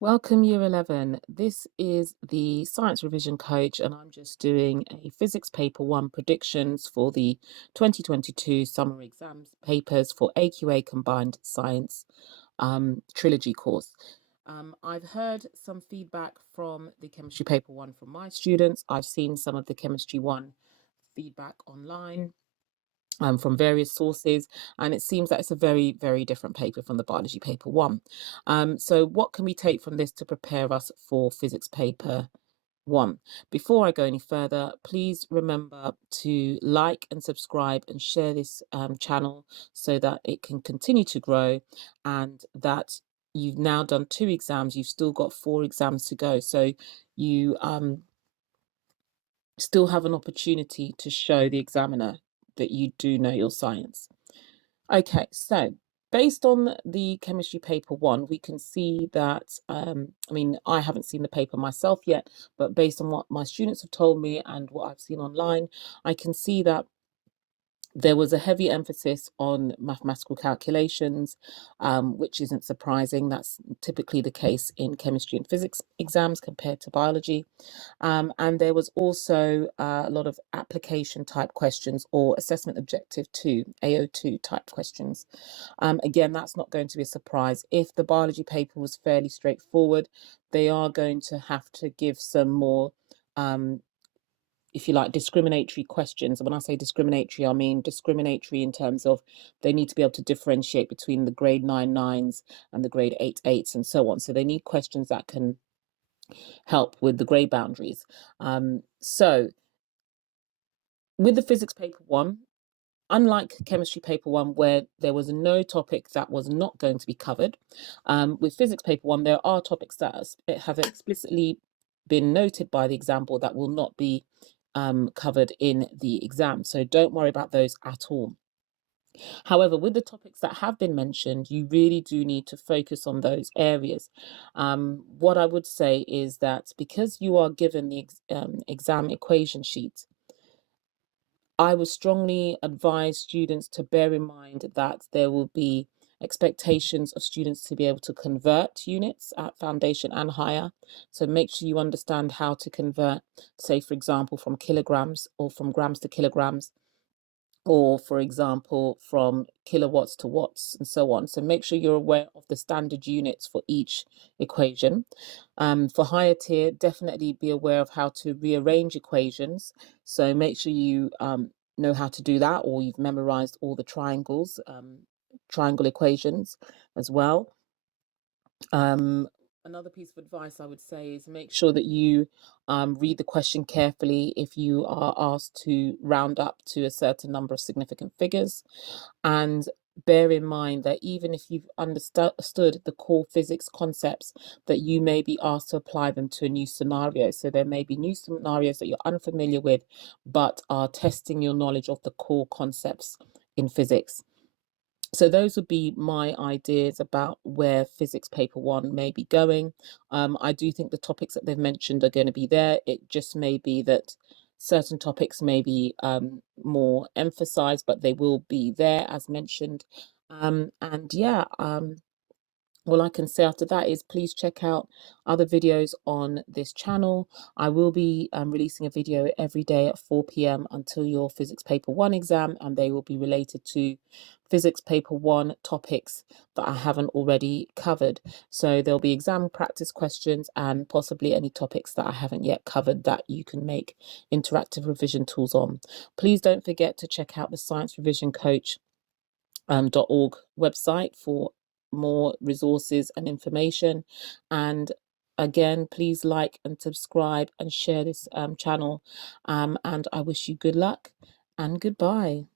Welcome, Year 11. This is the Science Revision Coach, and I'm just doing a Physics Paper 1 predictions for the 2022 summer exams papers for AQA Combined Science Trilogy course. I've heard some feedback from the Chemistry Paper 1 from my students. I've seen some of the Chemistry 1 feedback online. From various sources, and it seems that it's a very, very different paper from the biology paper 1. So what can we take from this to prepare us for physics paper 1? Before I go any further, please remember to like and subscribe and share this channel so that it can continue to grow, and that you've now done 2 exams. You've still got 4 exams to go, so you still have an opportunity to show the examiner that you do know your science. Okay, so based on the chemistry paper 1, we can see that, I haven't seen the paper myself yet, but based on what my students have told me and what I've seen online, I can see that there was a heavy emphasis on mathematical calculations, which isn't surprising. That's typically the case in chemistry and physics exams compared to biology. And there was also a lot of application type questions or assessment objective 2, AO2 type questions. Again, that's not going to be a surprise. If the biology paper was fairly straightforward, they are going to have to give some more if you like, discriminatory questions. And when I say discriminatory, I mean discriminatory in terms of they need to be able to differentiate between the grade 9/9s and the grade 8/8s and so on. So they need questions that can help with the grade boundaries. So with the physics paper 1, unlike chemistry paper 1, where there was no topic that was not going to be covered, with physics paper 1, there are topics that have explicitly been noted by the exam board that will not be covered in the exam. So don't worry about those at all. However, with the topics that have been mentioned, you really do need to focus on those areas. What I would say is that because you are given the exam equation sheet, I would strongly advise students to bear in mind that there will be expectations of students to be able to convert units at foundation and higher. So make sure you understand how to convert, say, for example, from kilograms or from grams to kilograms, or for example, from kilowatts to watts and so on. So make sure you're aware of the standard units for each equation. For higher tier, definitely be aware of how to rearrange equations. So make sure you know how to do that, or you've memorized all the triangles, triangle equations as well. Another piece of advice I would say is make sure that you read the question carefully if you are asked to round up to a certain number of significant figures. And bear in mind that even if you've understood the core physics concepts, that you may be asked to apply them to a new scenario. So there may be new scenarios that you're unfamiliar with, but are testing your knowledge of the core concepts in physics. So those would be my ideas about where physics paper 1 may be going. I do think the topics that they've mentioned are going to be there. It just may be that certain topics may be more emphasized, but they will be there as mentioned. And yeah, all I can say after that is please check out other videos on this channel. I will be releasing a video every day at 4 p.m. until your physics paper 1 exam, and they will be related to physics paper 1 topics that I haven't already covered. So there'll be exam practice questions and possibly any topics that I haven't yet covered that you can make interactive revision tools on. Please don't forget to check out the Science Revision Coach .org website for more resources and information. And again, please like and subscribe and share this channel. And I wish you good luck and goodbye.